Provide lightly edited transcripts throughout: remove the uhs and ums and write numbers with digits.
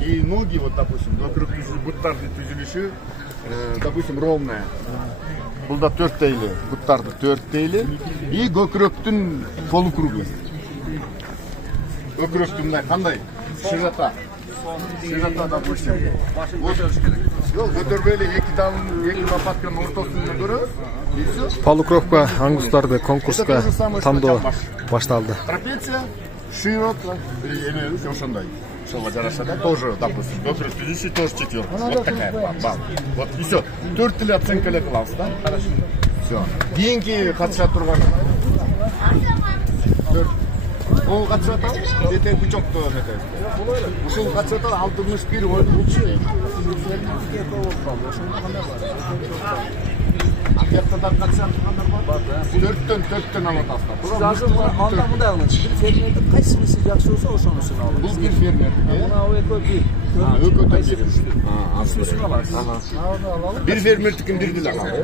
И ноги, вот, допустим, вокруг буттарды түзіліші, допустим, ровная. Бұл да 4 тейлі, буттарды 4 тейлі. И көкіректің полукруглы. Көкіректің қандай? Ширата. Ширата, допустим. Көтербейлі 2 лопатканың ортасында көрі. Полукровка ангустарды конкурска тандоо башталды. Трапеция, широко, ошондай. Шоға жарашада тоже, допустим, көкірек түзіліші тоже 4. Вот такая бал. Вот и все. 4 тілі оценкілі қылауыз, да? Хорошо. Все. Дейінгі қатыша тұрған. 4. Ол қатыша тұрған? Бетен күчоқты өтеді. Ушыл қатыша тұрған 61 ойды. Акеттадан қатыша тұрғандар бар? 4-тен алатасында. Сіз азыр анда мұндағылыңыз. Bir fermerді қайсымысы жақсы olsa ошонысын алыңыз. Бұл bir fermer. Мына өкө bir. Өкөтен bir. Қайсымысын аласыз. Bir fermerдікін bir діл алады.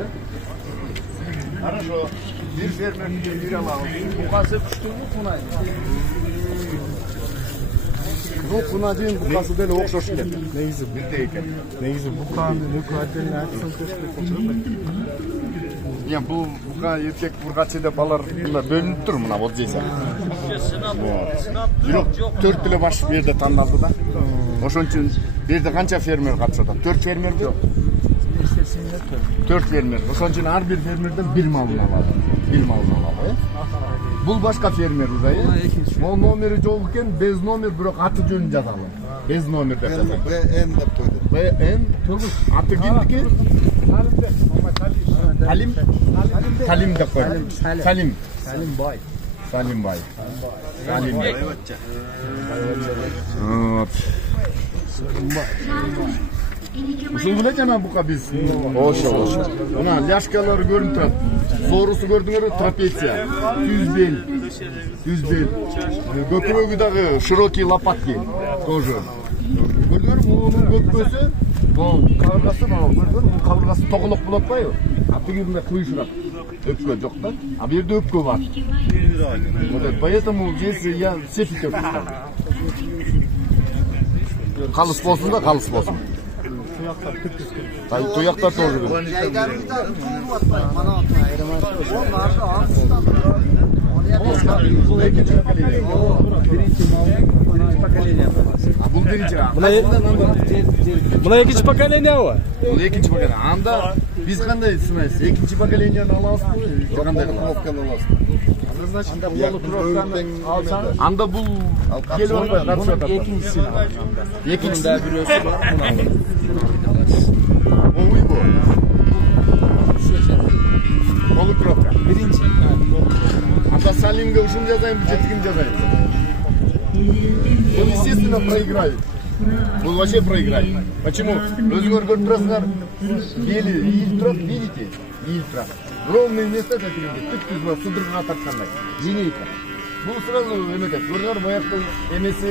Хорошо. Bir fermerдікін bir алады. Бұқасы күшті бұл құнайды. Бұл құна дейін бұқасы дәлі оқшош келеді. Негізі бірде екен. Негізі бұқаны нүкі әділін әксін Бұл бұқа еркек бұрғачы деп алар бөлініп тұр мұна вот здесь. Жоқ, 4 тілі баш берді таңдалды да. Ошон үшін берді қанша фермер қатысады? 4 фермер бе? 4 фермер. Ошон үшін ар бір фермерден бір малын алады. Bir malını alalım. Бұл başka fermer uzayı. O nomeri жол екен, без номер бірақ аты жөнін жазалım. Без номер деп жазалım. BN деп қойды. BN. Аты кімдікі? Талим. Талим деп қойды. Салим. Salim Bay. Salim Bay. Salim Bay. Ушул эле жана бука биз. Ошо. Мына ляшкалары көрүнүп турат. Соорусу көрдүңөрбү? Трапеция. Түзбел. Көкүрөгү дагы широкий лопатки. Тоже. Көрдүңөрбү? Мунун көкпөсү, кабыргасы, көрдүңөрбү? Бул кабыргасы тоголок болуп атпайбы? Атыгы мындай куйшурат. Өпкө жок да. А бу жерде өпкө бар. Поэтому здесь я сепитер. Калыс болсун да, калыс болсун. Туяктар тоже бар. Мына экинчи поколение го? Бул экинчи поколение. Анда биз кандай сынайбыз? Экинчи поколенияны алабызбы? Кандай кылабыз? Анда полукровканы алсаңыз, Анда бул келип атпайбы? Bunun ikincisini alın. Экинчисinde bir ölçü var. Ой бу. Полукровка. Birinci. Анда Салимге ушун жазайын, жетигин жазайын. Он, естественно, проиграет. Он вообще проиграет. Почему? Өзүңөр көрүп турасыңар, бели ийилип турат, видите? Ийилип турат. Ровный место такие, түп-түз бар, судырга тарткандай. Линейка. Бул сразу эметет. Көрдүңөр, бояктын эмеси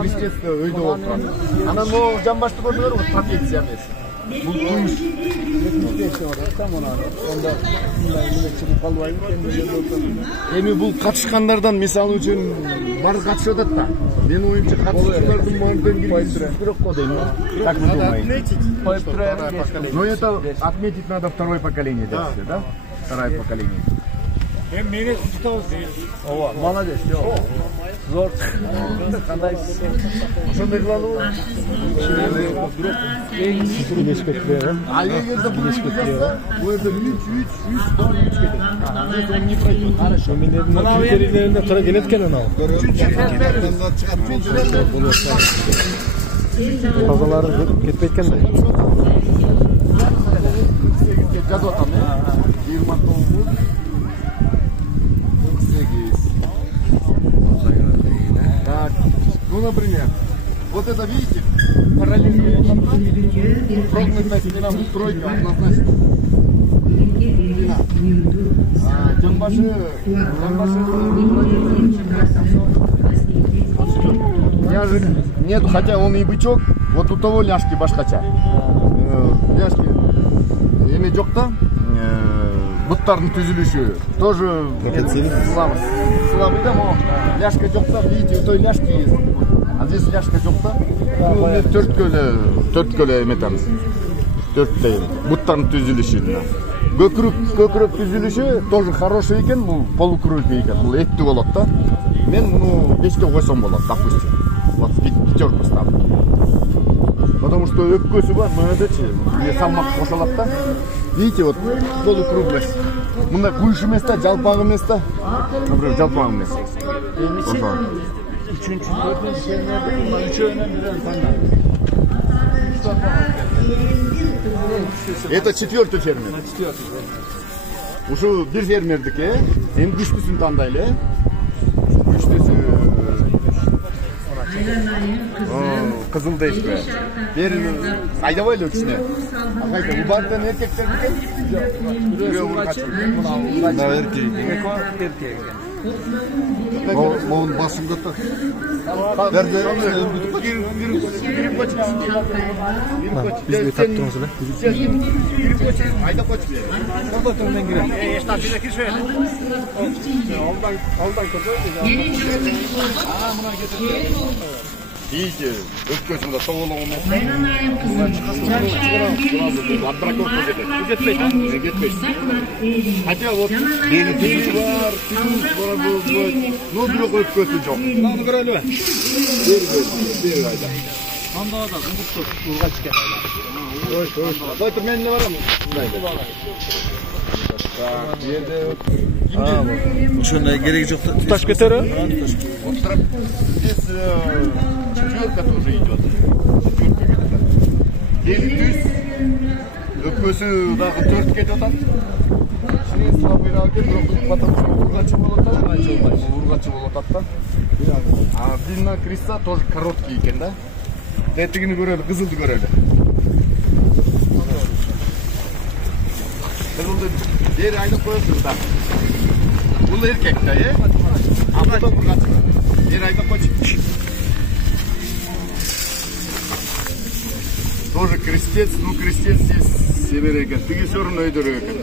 крестецте өйдө болуп турат. Анан могу жамбашты көрдүңөрбү? Трапеция эмеси. Бул куюш. Эми бул катышкандардан мисалы үчүн бар катышып атат да. Менин оюмча катышкандардын маңдын биргиси керек го дейм. Так вы думаете? Но это отметить надо второе поколение, да? Второе поколение. Meni tutamiz. Ova, молодец. Zor. Qanday Ошондой кылалыбы? А эгерде бул жазса, бул жерде 3 кетет. Он не пройдет. Хорошо. Мына критерийлерине туура келет экен анау. Тазалары кетпейт экен да. Жазып атам, 29. Так, ну, например, вот это, видите, параллельно прогнутая спина, тройка однозначно. Жамбашы нет, хотя он и бычок, вот у того ляжки башкача. Ляжки эме жок да, буттардын түзүлүшү тоже слабый да, но ляжка жок да, видите, у той ляжки есть. Азиз яшка жоқ та. Мен төрткөле эметеміз. Төрттей. Буттардың түзіліші. Көкірек түзіліші тоже хороший екен, бұл полукруглый екен. Бұл етті болады да. Мен мұны 5-ке қойсам болады, допустим. Вот пятерку ставлю. Потому что өпкөсі бар, мынадачы, салмақ қошалады да. Видите, вот полукруглость. Мында күйші емес та, жалпағы емес та. Например, жалпағы емес. Üçüncü, dördüncü senelerde bunlar üçünden birer tane. Это четвертый фермер. Ушу bir фермердікі, ең күштісін таңдайлы. Күштісі... Қызылды ішпе. Айдавайлы өкшіне. Қайта, бұл бардын еркектердікі? Моğun basında da. Biz de tattığımız öyle. Ayda koç bile. Ben girelim. Estağfirullah söyle. Aldan Видите, өткөсінде тоғылы олмас. Хотя вот бені түзі бар, но бірақ өткөсі жоқ. Мынаны көрелі бе? Бері айда. Анда да, ұмытты, ұрға түскен. Дойтыр меніне барам. Ошондай кереги жок. Туташ кетері? Здесь четверка тоже идет. Өкпөсі дағы 4 кетіп отады. Ішінен слабый алып, потому что ургачы болып отады. А длина креста тоже короткий екен, да? Тетігіні көрелі, қызылды көрелі. Қызылды бері айдап қойып да. Бұл еркек та, А бұда ургачы. Бері айдап қойып. Тоже крестец, ну крестец здесь север екен. Тіге все равно өйдірі екен.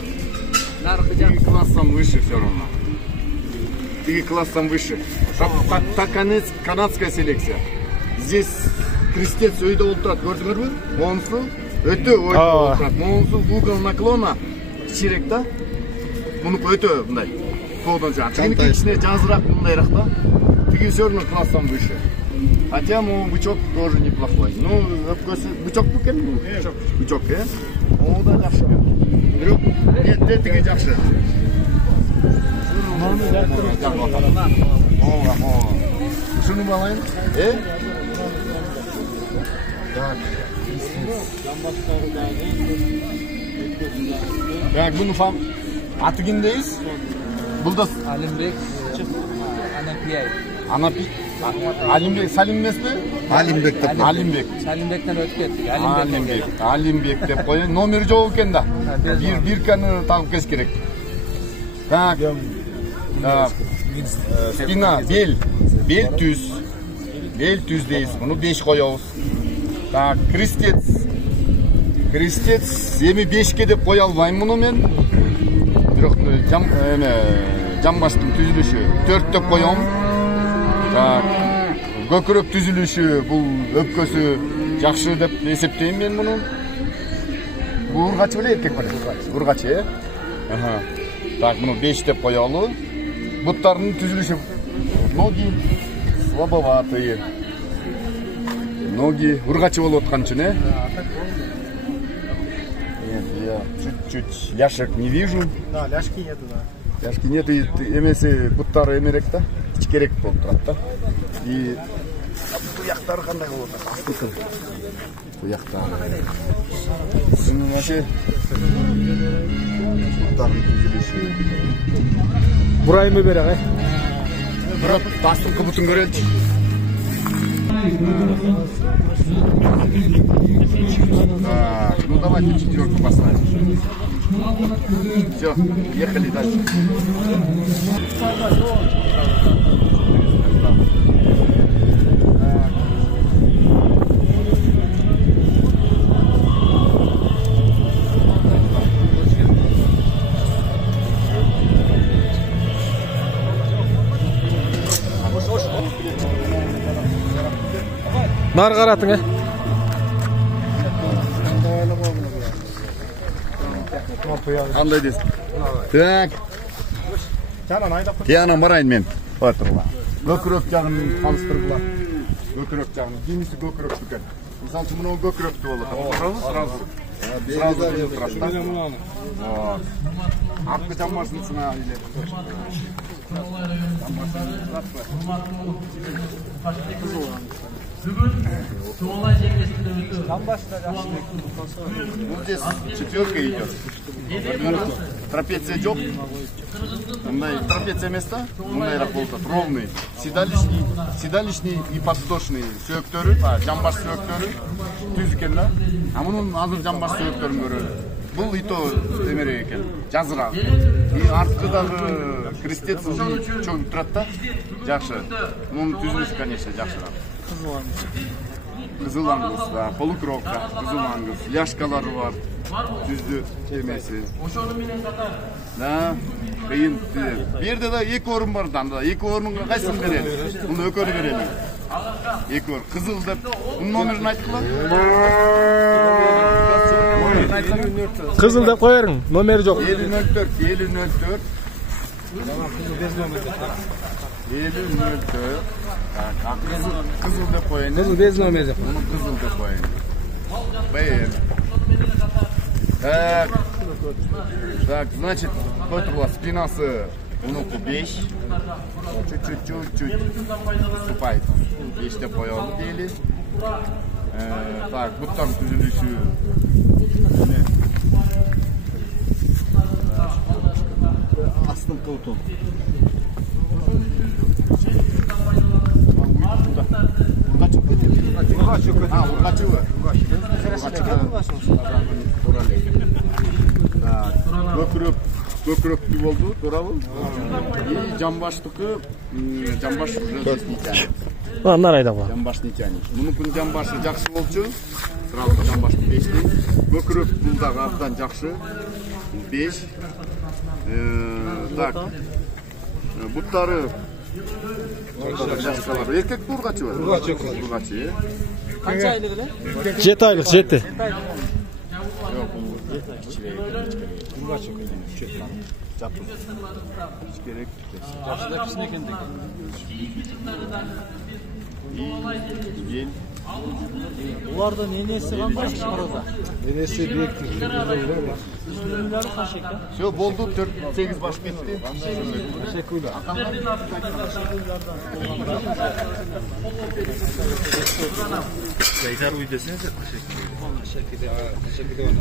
Тіге классом выше все равно. Тіге классом выше. Та канадская селекция. Здесь крестец өйді олтырады, көрдіңір бі? Монсы өте өйді олтырады. Монсы угол наклона кішірек та. Мұны өте бұндай. Қолдан жаңа. Тігінікі ішіне жазырақ бұндайрақ та. Тіге все равно классом выше. Хотя бычок тоже неплохой. Ну, бычок бөкен? Бычок, О, да, жақшы. Нет, тетіге жақшы. Шunu балайын? Так, bunu fam atıgindeyiz. Burada Alimбек, Anapik. Alimбек, Salim nesli? Алимбек деп. Alimбек. Салимбектен өтіп кеттік. Alimбек деп қойын. Номер жоқ екен да. Бирканы тағып кес керек. Так. Спина, бел түз. Бел түз дейіз. Бұны 5 қойауыз. Так, крестец. Крестец, емі 5-ке деп қой албайым мұны мен. Бірақ жамбаштың түзіліші 4 деп қойауым. Так, көкірек түзіліші бұл өпкөсі жақшы деп есептеймін мен мұны. Бұл ұрғачы біле еркек біле? Ұрғачы, Так, бұны 5 деп қоялы. Бұттарының түзіліші ноги слабоватые. Ноги ұрғачы болып отқан үшін, Я чуть-чуть ляшек не вижу. Да, ляшки нету, да. Ляшки нет, и емесі бұттары емерек та. Керек болып тұрады да. И бұяқтары қандай болып отыр? Астықын. Бұяқтары. Сінің әше бұттарын түзіліші. Burayı beri ağay? Бұрап тастықы бұтын көрелді. Так, ну давайте 4-ку поставим. Все, ехали дальше. Nar qaratın, Qanday deysiz? Tak. Tiyanam barayın men. Oturma. Gökürök жағын алыстырғыла. Gökürök жағын. Kimisi gökürök tüken. Misal için bunu göküröktü olur. Sразу. Sразу değil. Hakkı cambarsın sına ile. Ну здесь четверка идет. Трапеция жоқ. Мындай трапеция места, мындай работает ровный, седалищный и подвздошный сүйөктөрү, жамбаш сүйөктөрү түз экен да. А мунун азыр жамбаш сүйөктөрүн көрөлү. Бул ито темерек экен, жазыраак. И арткыдагы крестец чөгүп турат да. Жакшы. Мунун түзүнүшү, конечно, жакшыраак. Кызыл аңгыз, полукровка, кызыл аңгыз, ляшкалары бар, түздү темеси. Да, кыйын. Бу жерде да эки орун бар да, эки орунга кайсысын берели? Муну экөөнү берели. Эки орун, кызыл деп, мунун номерин айткыла. Kızıl da koyarın, nomeri yok. 5004. 5004. Kızıl da koyun. Kızıl bez nomeri. Bunu kızıl da koyun. Beğen. Так, значит, Петрова спинасы, внуку 5. Чуть-чуть вступает. 5 de koyalım değil. Так, bu tam düzülüşü. Aslım koltuğum. Burada çok kötü. Ha, burada çok Göküröktü oldu, doğru. И жамбаштыкы, жамбаш уже нечани. Onlar ayda var. Жамбаш нечани. Мунукун жамбашы жакшы болчу. Сразу жамбашты 5. Gökürök булдагы абдан жакшы. 5. Так. Буттары erkek urgaçı var. Urgaçı. Qancha aylık ele? 7 aylık, 7. Yok, urgaçı. Çapı. Hiç gerek yok. Yaxshilab kishini ekan. Gel. Ularda nenesi var mı orada? Neresi büyüktür? Üzümlüleri kaç ekan? Все, болду 4-8 baş bitti. Teşekkürler. Beyler uydasınız ya. Teşekkür ederim.